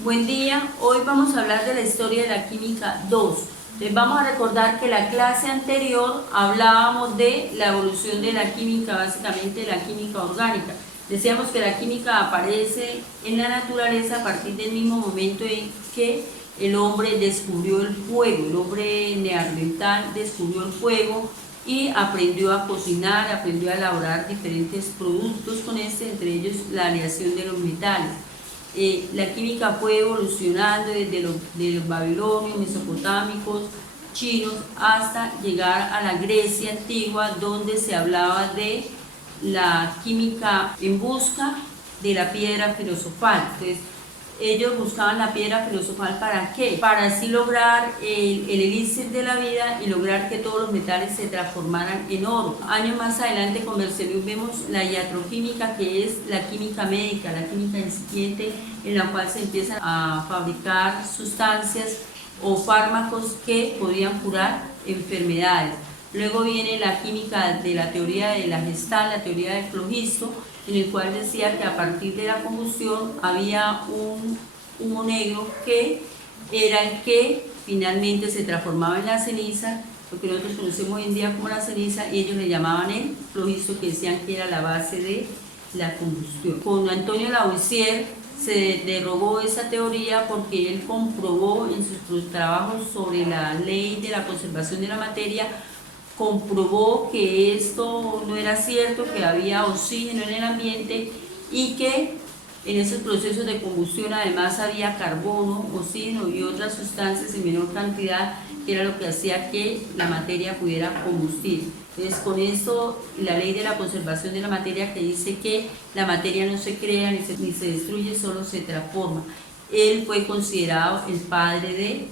Buen día, hoy vamos a hablar de la historia de la química 2. Les vamos a recordar que la clase anterior hablábamos de la evolución de la química, básicamente de la química orgánica. Decíamos que la química aparece en la naturaleza a partir del mismo momento en que el hombre descubrió el fuego, el hombre neandertal descubrió el fuego y aprendió a cocinar, aprendió a elaborar diferentes productos con entre ellos la aleación de los metales. La química fue evolucionando desde los babilonios, mesopotámicos, chinos, hasta llegar a la Grecia antigua, donde se hablaba de la química en busca de la piedra filosofal. Entonces, ellos buscaban la piedra filosofal ¿para qué? Para así lograr el elixir de la vida y lograr que todos los metales se transformaran en oro. Años más adelante con Berzelius vemos la iatroquímica, que es la química médica, la química incipiente, en la cual se empiezan a fabricar sustancias o fármacos que podían curar enfermedades. Luego viene la química de la teoría de la Gestalt, la teoría de Flogisto, en el cual decía que a partir de la combustión había un humo negro que era el que finalmente se transformaba en la ceniza, lo que nosotros conocemos hoy en día como la ceniza, y ellos le llamaban el flogisto, que decían que era la base de la combustión. Con Antonio Lavoisier se derogó esa teoría porque él comprobó en sus trabajos sobre la ley de la conservación de la materia, comprobó que esto no era cierto, que había oxígeno en el ambiente y que en esos procesos de combustión además había carbono, oxígeno y otras sustancias en menor cantidad, que era lo que hacía que la materia pudiera combustir. Entonces, con esto, la ley de la conservación de la materia, que dice que la materia no se crea ni se destruye, solo se transforma. Él fue considerado el padre de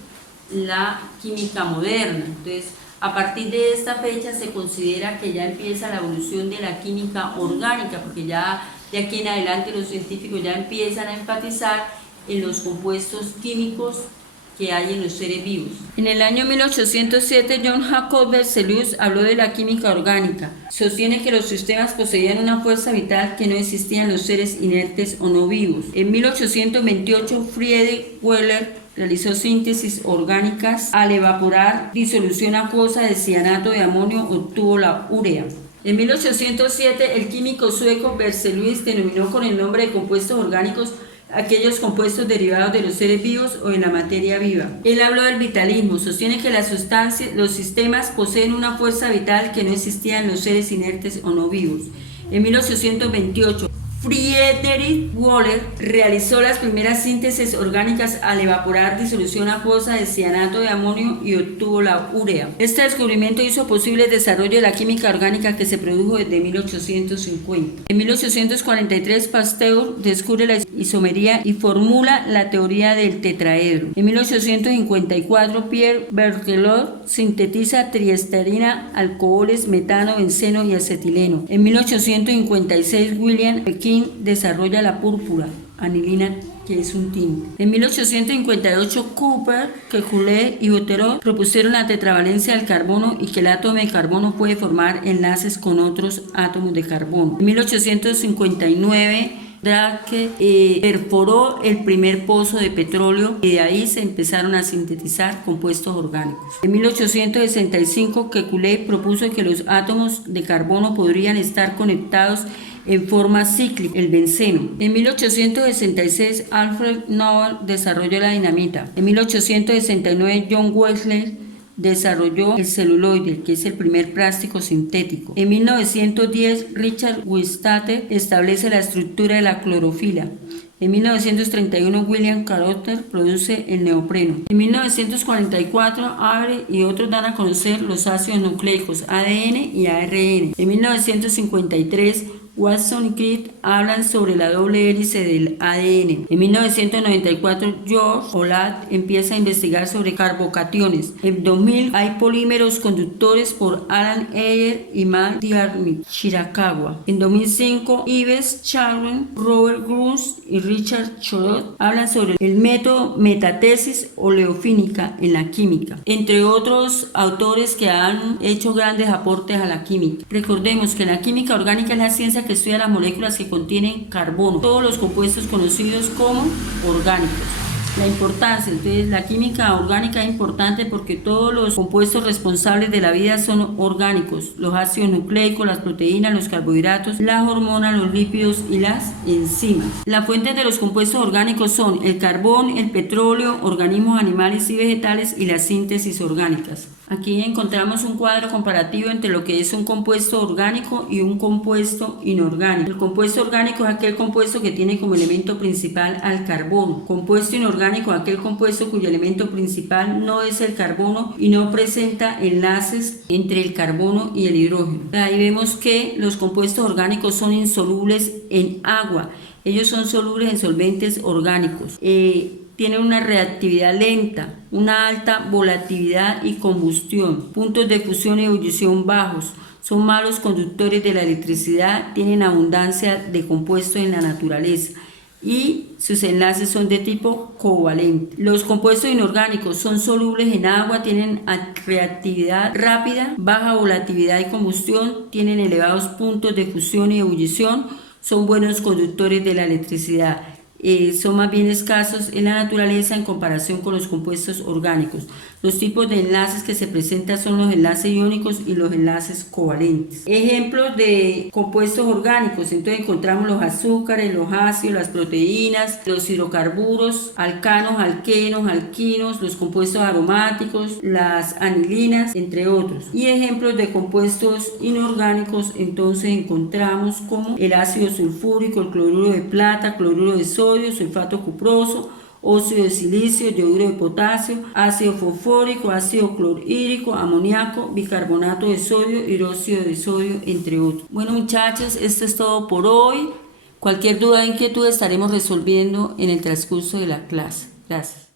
la química moderna. Entonces, a partir de esta fecha se considera que ya empieza la evolución de la química orgánica, porque ya de aquí en adelante los científicos ya empiezan a enfatizar en los compuestos químicos que hay en los seres vivos. En el año 1807, John Jacob Berzelius habló de la química orgánica. Sostiene que los sistemas poseían una fuerza vital que no existía en los seres inertes o no vivos. En 1828, Friedrich Wöhler realizó síntesis orgánicas. Al evaporar disolución acuosa de cianato de amonio obtuvo la urea. En 1807 el químico sueco Berzelius denominó con el nombre de compuestos orgánicos aquellos compuestos derivados de los seres vivos o de la materia viva. Él habló del vitalismo, sostiene que las sustancias, los sistemas poseen una fuerza vital que no existía en los seres inertes o no vivos. En 1828 Friedrich Wöhler realizó las primeras síntesis orgánicas al evaporar disolución acuosa de cianato de amonio y obtuvo la urea. Este descubrimiento hizo posible el desarrollo de la química orgánica, que se produjo desde 1850. En 1843 Pasteur descubre la isomería y formula la teoría del tetraedro. En 1854 Pierre Berthelot sintetiza triesterina, alcoholes, metano, benceno y acetileno. En 1856 William Pekin desarrolla la púrpura, anilina, que es un tinte. En 1858 Cooper, Kekulé y Botero propusieron la tetravalencia del carbono y que el átomo de carbono puede formar enlaces con otros átomos de carbono. En 1859 Drake perforó el primer pozo de petróleo y de ahí se empezaron a sintetizar compuestos orgánicos. En 1865 Kekulé propuso que los átomos de carbono podrían estar conectados en forma cíclica, el benceno. En 1866 Alfred Nobel desarrolló la dinamita. En 1869 John Wesley desarrolló el celuloide, que es el primer plástico sintético. En 1910 Richard Wistad establece la estructura de la clorofila. En 1931 William Carothers produce el neopreno. En 1944 Avery y otros dan a conocer los ácidos nucleicos ADN y ARN. En 1953 Watson y Crick hablan sobre la doble hélice del ADN. En 1994, George Olat empieza a investigar sobre carbocationes. En 2000 hay polímeros conductores por Alan Ayer y Matt Diarmid Shirakawa. En 2005, Yves Charron, Robert Gruss y Richard Chorot hablan sobre el método metatesis oleofínica en la química, entre otros autores que han hecho grandes aportes a la química. Recordemos que la química orgánica es la ciencia que estudia las moléculas que contienen carbono, todos los compuestos conocidos como orgánicos. La importancia, entonces la química orgánica es importante porque todos los compuestos responsables de la vida son orgánicos, los ácidos nucleicos, las proteínas, los carbohidratos, las hormonas, los lípidos y las enzimas. Las fuentes de los compuestos orgánicos son el carbón, el petróleo, organismos animales y vegetales y las síntesis orgánicas. Aquí encontramos un cuadro comparativo entre lo que es un compuesto orgánico y un compuesto inorgánico. El compuesto orgánico es aquel compuesto que tiene como elemento principal al carbono. Compuesto inorgánico es aquel compuesto cuyo elemento principal no es el carbono y no presenta enlaces entre el carbono y el hidrógeno. Ahí vemos que los compuestos orgánicos son insolubles en agua. Ellos son solubles en solventes orgánicos. Tienen una reactividad lenta, una alta volatilidad y combustión, puntos de fusión y ebullición bajos, son malos conductores de la electricidad, tienen abundancia de compuestos en la naturaleza y sus enlaces son de tipo covalente. Los compuestos inorgánicos son solubles en agua, tienen reactividad rápida, baja volatilidad y combustión, tienen elevados puntos de fusión y ebullición, son buenos conductores de la electricidad. Son más bien escasos en la naturaleza en comparación con los compuestos orgánicos. Los tipos de enlaces que se presentan son los enlaces iónicos y los enlaces covalentes. Ejemplos de compuestos orgánicos, entonces encontramos los azúcares, los ácidos, las proteínas, los hidrocarburos, alcanos, alquenos, alquinos, los compuestos aromáticos, las anilinas, entre otros. Y ejemplos de compuestos inorgánicos, entonces encontramos como el ácido sulfúrico, el cloruro de plata, cloruro de sodio, sulfato cuproso, óxido de silicio, yoduro de potasio, ácido fosfórico, ácido clorhídrico, amoníaco, bicarbonato de sodio, hidróxido de sodio, entre otros. Bueno, muchachos, esto es todo por hoy. Cualquier duda o inquietud estaremos resolviendo en el transcurso de la clase. Gracias.